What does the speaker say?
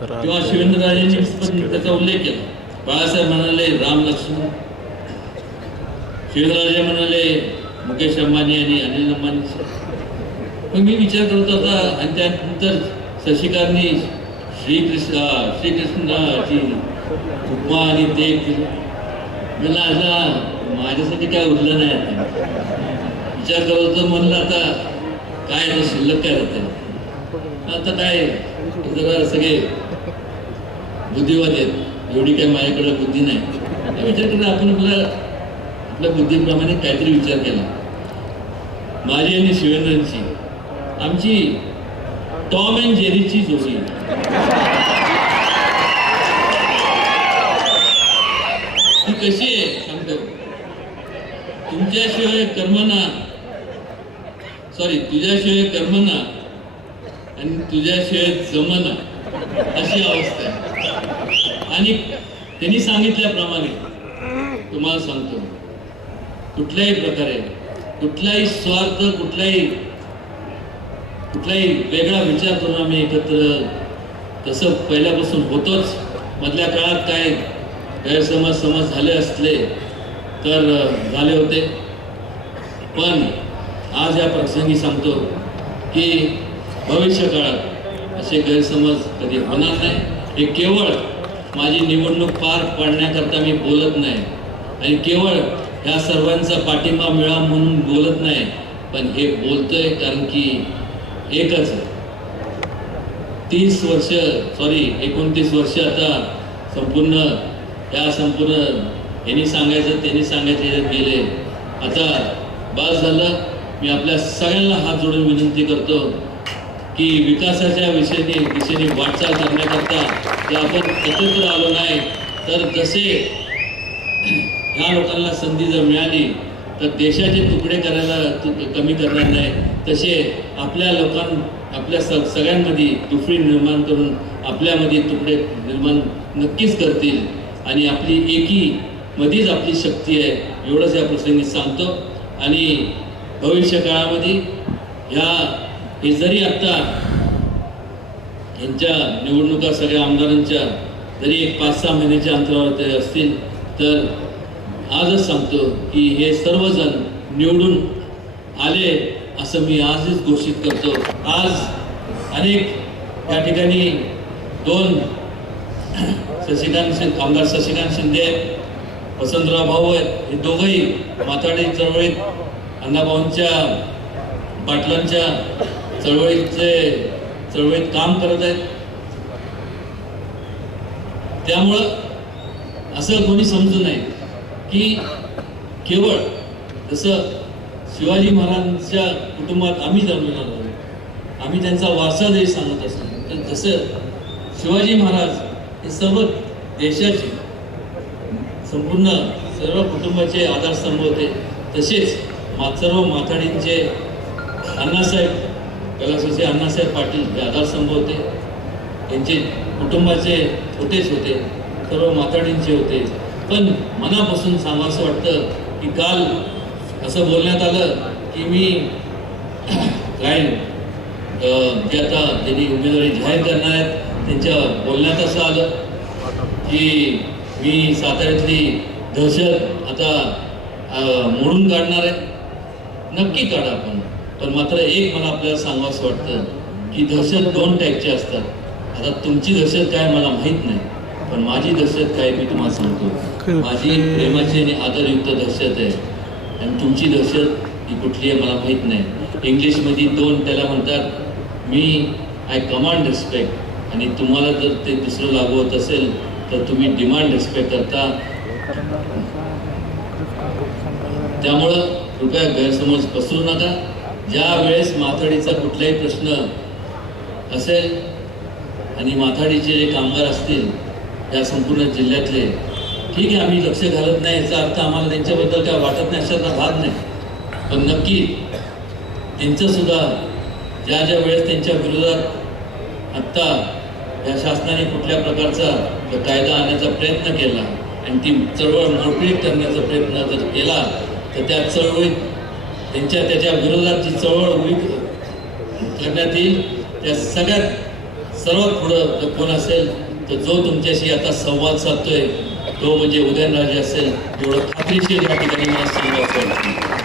तर किंवा शिवेंद्रराजेंनी त्याचा उल्लेख केला. बाळासाहेब म्हणाले राम लक्ष्मण. शिवेंद्रराजे म्हणाले मुकेश अंबानी आणि अनिल अंबानी पण मी विचार करत होता आणि त्यानंतर शशिकांतनी श्रीकृष्ण श्रीकृष्णाची उपमा आणि ते मला आता माझ्यासाठी काय उरलं नाही आता. विचार करत होतो म्हणलं आता काय शिल्लक काय होते आता काय जरा सगळे बुद्धिवाद आहेत. एवढी काय माझ्याकडे बुद्धी नाही. त्या विचार करून आपण आपल्या आपल्या बुद्धीप्रमाणे काहीतरी विचार केला. माझी आणि शिवेंद्रांची आमची टॉम अँड जेरीची जोडी. ती कशी आहे? सांगतो तुमच्याशिवाय कर्मना सॉरी तुझ्याशिवाय कर्मना आणि तुझ्याशिवाय जमना अशी अवस्था आहे. आणि त्यांनी सांगितल्याप्रमाणे तुम्हाला सांगतो कुठल्याही प्रकारे कुठलाही स्वार्थ कुठलाही कुठलाही वेगळा विचार करून आम्ही एकत्र तसं पहिल्यापासून होतोच. मधल्या काळात काय गैरसमज समज झाले असले तर झाले होते. पण आज या प्रसंगी सांगतो की भविष्य काळात असे गैरसमज कधी होणार नाही. हे केवळ माझी निवडणूक पार पाडण्याकरता मी बोलत नाही. आणि केवळ ह्या सर्वांचा पाठिंबा मिळावा म्हणून बोलत नाही. पण हे बोलतोय कारण की एकच आहे. तीस वर्ष सॉरी एकोणतीस वर्ष आता संपूर्ण या संपूर्ण यांनी सांगायचं त्यांनी सांगायचं गेले. आता बस झालं मी आपल्या सगळ्यांना हात जोडून विनंती करतो. की विकासाच्या विषयाने दिशेने वाटचाल करण्याकरता जर आपण एकत्र आलो नाही तर जसे ह्या लोकांना संधी जर मिळाली तर देशाचे तुकडे करायला तु- कमी करणार नाही. तसे आपल्या लोकां आपल्या स सगळ्यांमध्ये तुफडी निर्माण करून आपल्यामध्ये तुकडे निर्माण नक्कीच करतील. आणि आपली एकी मधीच आपली शक्ती आहे एवढंच या प्रसंगी सांगतो. आणि भविष्य काळामध्ये ह्या हे जरी आत्ता यांच्या निवडणुका सगळ्या आमदारांच्या जरी एक पाच सहा महिन्याच्या अंतरावर ते असतील तर आजच सांगतो की हे सर्वजण निवडून आले असं मी आजच घोषित करतो. आज अनेक या ठिकाणी दोन शशिकांत शिंदे आमदार शशिकांत शिंदे वसंतराव भाऊ आहेत हे दोघंही माथाडी चळवळीत अण्णाभाऊंच्या पाटलांच्या चळवळीचे चळवळीत काम करत आहेत. त्यामुळं असं कोणी समजू नये की केवळ जसं शिवाजी महाराजांच्या कुटुंबात आम्ही जन्मलेलो आहोत आम्ही त्यांचा वारसा जरी सांगत असतो तर जसं शिवाजी महाराज हे सर्व देशाचे संपूर्ण सर्व कुटुंबाचे आधारस्तंभ होते तसेच मा सर्व माथाडींचे अण्णासाहेब कैलासाचे अण्णासाहेब पाटील आधारस्तंभ होते त्यांचे कुटुंबाचे होतेच होते सर्व माथाडींचे होते. पण मनापासून सांगावंसं वाटतं की काल असं बोलण्यात आलं की मी काय जे आता त्यांनी उमेदवारी जाहीर करणार आहेत त्यांच्या बोलण्यात असं आलं की मी साताऱ्यातली दहशत आता मोडून काढणार आहे. नक्की काढा आपण. पण मात्र एक मला आपल्याला सांगावंसं वाटतं की दहशत दोन टाईपची असतात. आता तुमची दहशत काय मला माहीत नाही पण माझी दहशत काय मी तुम्हाला सांगतो. माझी प्रेमाची आणि आदरयुक्त दहशत आहे. आणि तुमची दहशत ही कुठली आहे मला माहीत नाही. इंग्लिशमध्ये दोन त्याला म्हणतात मी आय कमांड रिस्पेक्ट आणि तुम्हाला जर ते दुसरं लागू होत असेल तर तुम्ही डिमांड रिस्पेक्ट करता. त्यामुळं कृपया गैरसमज पसरू नका. ज्या वेळेस माथाडीचा कुठलाही प्रश्न असेल आणि माथाडीचे जे कामगार असतील या संपूर्ण जिल्ह्यातले ठीक आहे आम्ही लक्ष घालत नाही याचा अर्थ आम्हाला त्यांच्याबद्दल काय वाटत नाही अशातला भाग नाही. पण नक्की त्यांचंसुद्धा ज्या ज्या वेळेस त्यांच्या विरोधात आत्ता या शासनाने कुठल्या प्रकारचा कायदा आणण्याचा प्रयत्न केला आणि ती चळवळ मोकळीक करण्याचा प्रयत्न जर केला तर त्या चळवळीत त्यांच्या त्याच्या विरोधात जी चळवळ उभी करण्यात येईल त्या सगळ्यात सर्वात पुढं कोण असेल तर जो तुमच्याशी आता संवाद साधतोय तो म्हणजे उदयनराजे असेल. एवढं खात्रीशीर या ठिकाणी मला संवाद